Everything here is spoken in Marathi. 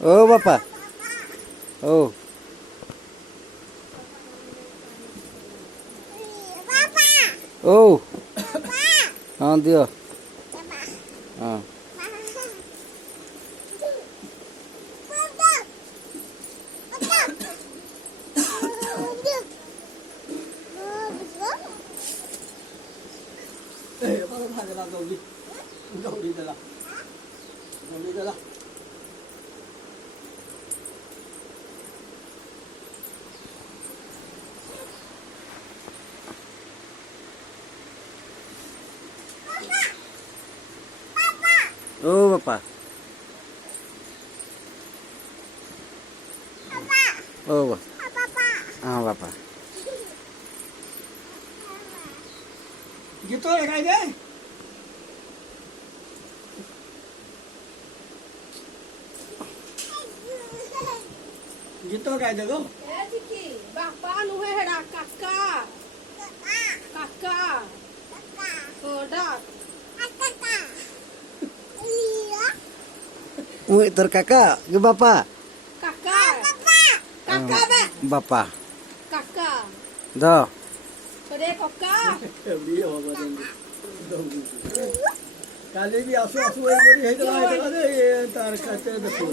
ओ बापा ओ ओ हाँ दियो हाँ ओ बापा ओ हाँ बापा gitu ya kayaknya gitu kayaknya lo Bapak anu hera kakak. Kakak. Kodak. Wih terkakak ke bapak Kakak. Kakak be. bapak Kakak. dah Kode kakak. kali भी आंसू आंसू एक बारी है तो तार कहते हैं देखो